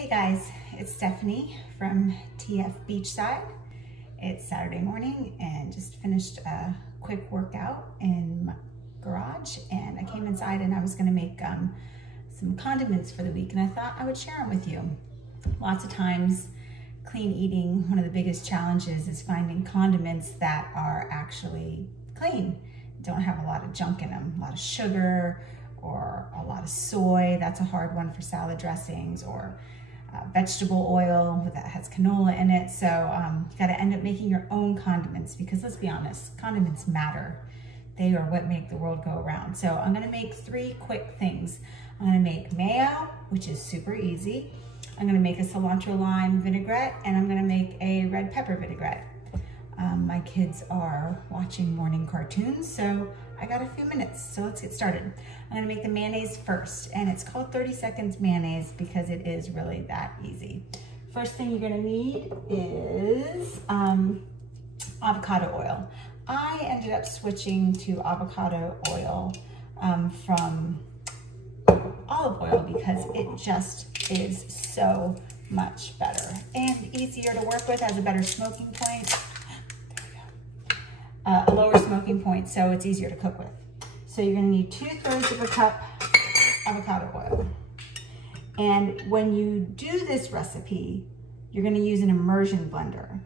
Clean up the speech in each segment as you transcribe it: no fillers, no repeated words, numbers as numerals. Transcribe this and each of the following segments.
Hey guys, it's Stephanie from TF Beachside. It's Saturday morning and just finished a quick workout in my garage, and I came inside and I was gonna make some condiments for the week, and I thought I would share them with you. Lots of times, clean eating, one of the biggest challenges is finding condiments that are actually clean, don't have a lot of junk in them, a lot of sugar or a lot of soy. That's a hard one for salad dressings, or vegetable oil that has canola in it. So you got to end up making your own condiments, because let's be honest, condiments matter. They are what make the world go around. So I'm going to make three quick things. I'm going to make mayo, which is super easy. I'm going to make a cilantro lime vinaigrette, and I'm going to make a red pepper vinaigrette. My kids are watching morning cartoons, so I got a few minutes, so let's get started. I'm gonna make the mayonnaise first, and it's called 30 seconds mayonnaise because it is really that easy. First thing you're gonna need is avocado oil. I ended up switching to avocado oil from olive oil because it just is so much better and easier to work with, has a better smoking point. A lower smoking point, so it's easier to cook with. So you're gonna need 2/3 of a cup avocado oil. And when you do this recipe, you're gonna use an immersion blender.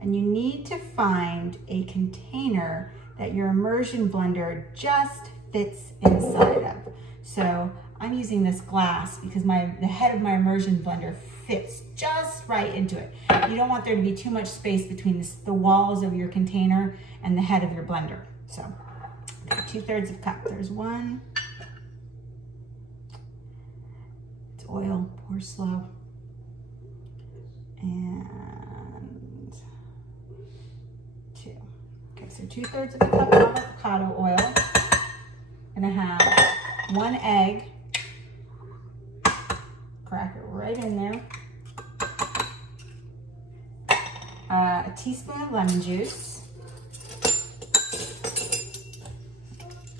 And you need to find a container that your immersion blender just fits inside of. So I'm using this glass because the head of my immersion blender fits just right into it. You don't want there to be too much space between the walls of your container and the head of your blender. So 2/3 of a cup. There's one. It's oil, pour slow. And 2. Okay, so 2/3 of a cup of avocado oil. I'm gonna have 1 egg. Crack it right in there. A teaspoon of lemon juice.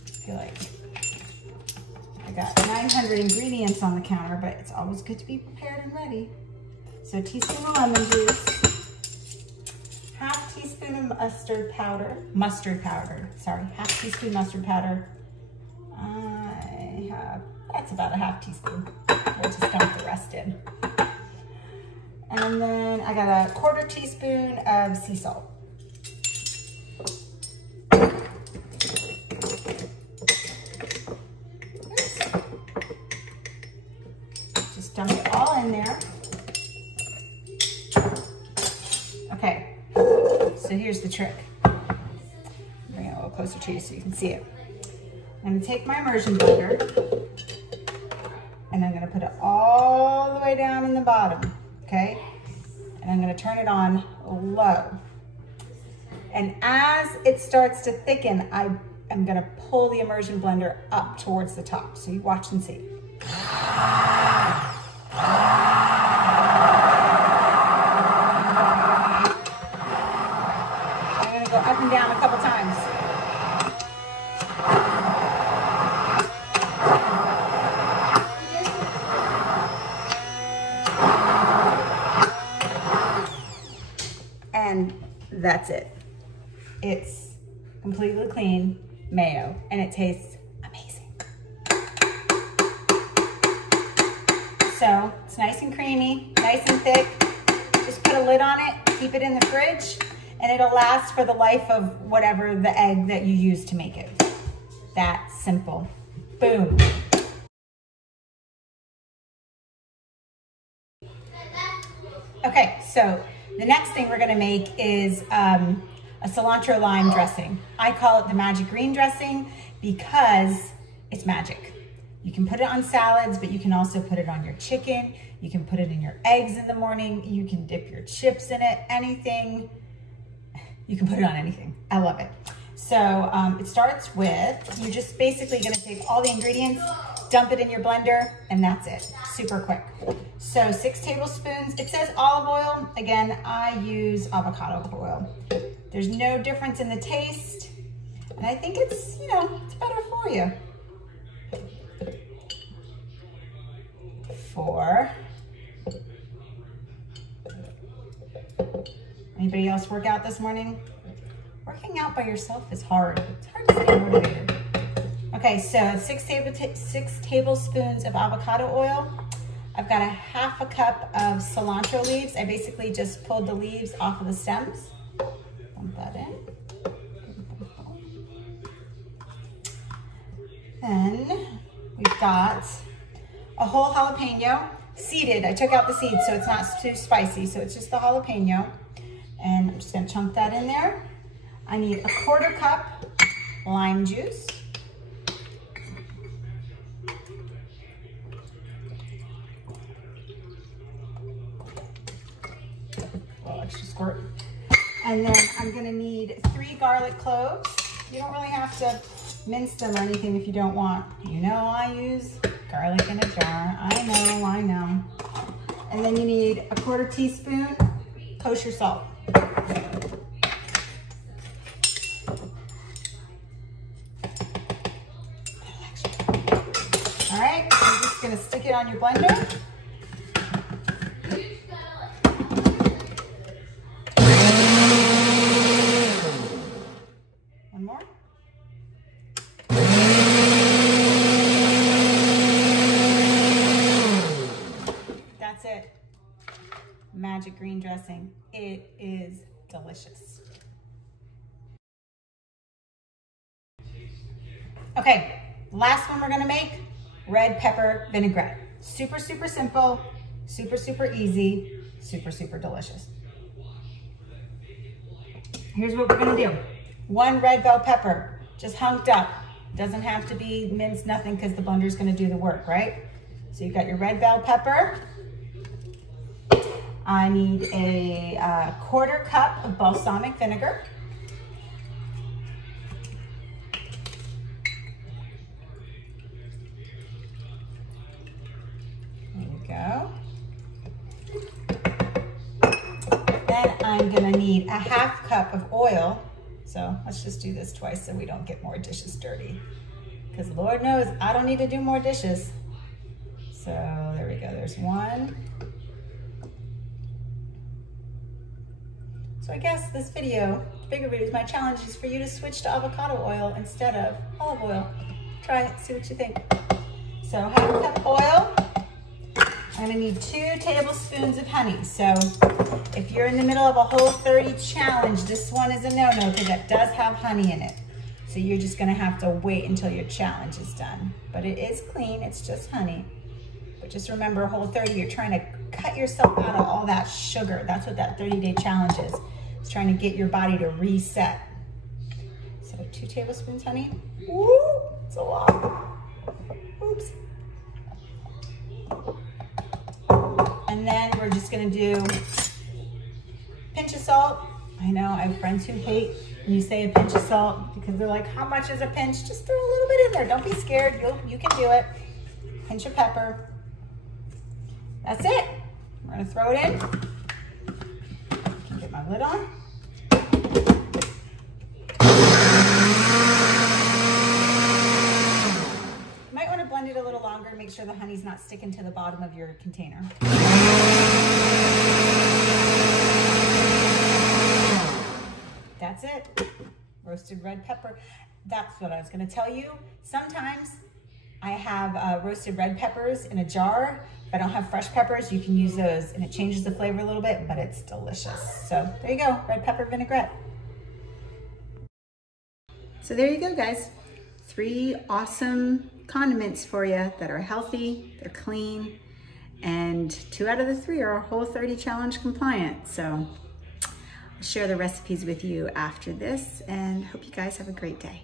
I feel like I got 900 ingredients on the counter, but it's always good to be prepared and ready. So a teaspoon of lemon juice, half teaspoon of mustard powder, half teaspoon mustard powder. That's about a half teaspoon. We'll just dump the rest in. And then I got a 1/4 teaspoon of sea salt. Oops. Just dump it all in there. Okay, so here's the trick. Bring it a little closer to you so you can see it. I'm gonna take my immersion blender, and I'm gonna put it all the way down in the bottom, okay? And I'm gonna turn it on low. And as it starts to thicken, I am gonna pull the immersion blender up towards the top. So you watch and see. I'm gonna go up and down a couple times. And that's it. It's completely clean mayo, and it tastes amazing. So it's nice and creamy, nice and thick. Just put a lid on it, keep it in the fridge, and it'll last for the life of whatever the egg that you use to make it. That simple. Boom. Okay, so the next thing we're gonna make is a cilantro lime dressing. I call it the magic green dressing because it's magic. You can put it on salads, but you can also put it on your chicken. You can put it in your eggs in the morning. You can dip your chips in it, anything. You can put it on anything. I love it. So it starts with, you're just basically gonna take all the ingredients, dump it in your blender, and that's it. Super quick. So 6 tablespoons. It says olive oil. Again, I use avocado oil. There's no difference in the taste, and I think it's, it's better for you. 4 Anybody else work out this morning? Working out by yourself is hard. It's hard to stay motivated. Okay, so 6 tablespoons of avocado oil. I've got a half a cup of cilantro leaves. I basically just pulled the leaves off of the stems. Dump that in. Then we've got a whole jalapeno, seeded. I took out the seeds so it's not too spicy, so it's just the jalapeno. And I'm just gonna chunk that in there. I need a 1/4 cup lime juice. Extra squirt. And then I'm gonna need 3 garlic cloves. You don't really have to mince them or anything if you don't want. You know I use garlic in a jar. I know. And then you need a 1/4 teaspoon kosher salt. All right, I'm just gonna stick it on your blender. One more. That's it. Magic green dressing. It is delicious. Okay, last one we're gonna make, red pepper vinaigrette. Super, super simple, super, super easy, super, super delicious. Here's what we're gonna do. 1 red bell pepper, just hunked up. Doesn't have to be minced, nothing, because the blender's gonna do the work, right? So you've got your red bell pepper. I need a 1/4 cup of balsamic vinegar. There you go. Then I'm gonna need a 1/2 cup of oil. So let's just do this twice so we don't get more dishes dirty. Because Lord knows I don't need to do more dishes. So there we go, there's 1. So I guess this video, bigger videos, my challenge is for you to switch to avocado oil instead of olive oil. Try it, see what you think. So 1/2 cup oil. I'm gonna need 2 tablespoons of honey. So if you're in the middle of a Whole30 challenge, this one is a no-no because it does have honey in it. So you're just gonna have to wait until your challenge is done. But it is clean, it's just honey. But just remember, Whole30, you're trying to cut yourself out of all that sugar. That's what that 30-day challenge is. It's trying to get your body to reset. So 2 tablespoons honey. Woo, it's a lot. Oops. And then we're just gonna do pinch of salt. I know I have friends who hate when you say a pinch of salt because they're like, how much is a pinch? Just throw a little bit in there. Don't be scared, you can do it. Pinch of pepper. That's it. We're gonna throw it in. Get my lid on. You might wanna blend it a little longer, make sure the honey's not sticking to the bottom of your container. That's it. Roasted red pepper. That's what I was gonna tell you. Sometimes I have roasted red peppers in a jar. If I don't have fresh peppers, you can use those and it changes the flavor a little bit, but it's delicious. So there you go, red pepper vinaigrette. So there you go, guys. 3 awesome condiments for you that are healthy, they're clean, and 2 out of the 3 are Whole30 challenge compliant. So I'll share the recipes with you after this and hope you guys have a great day.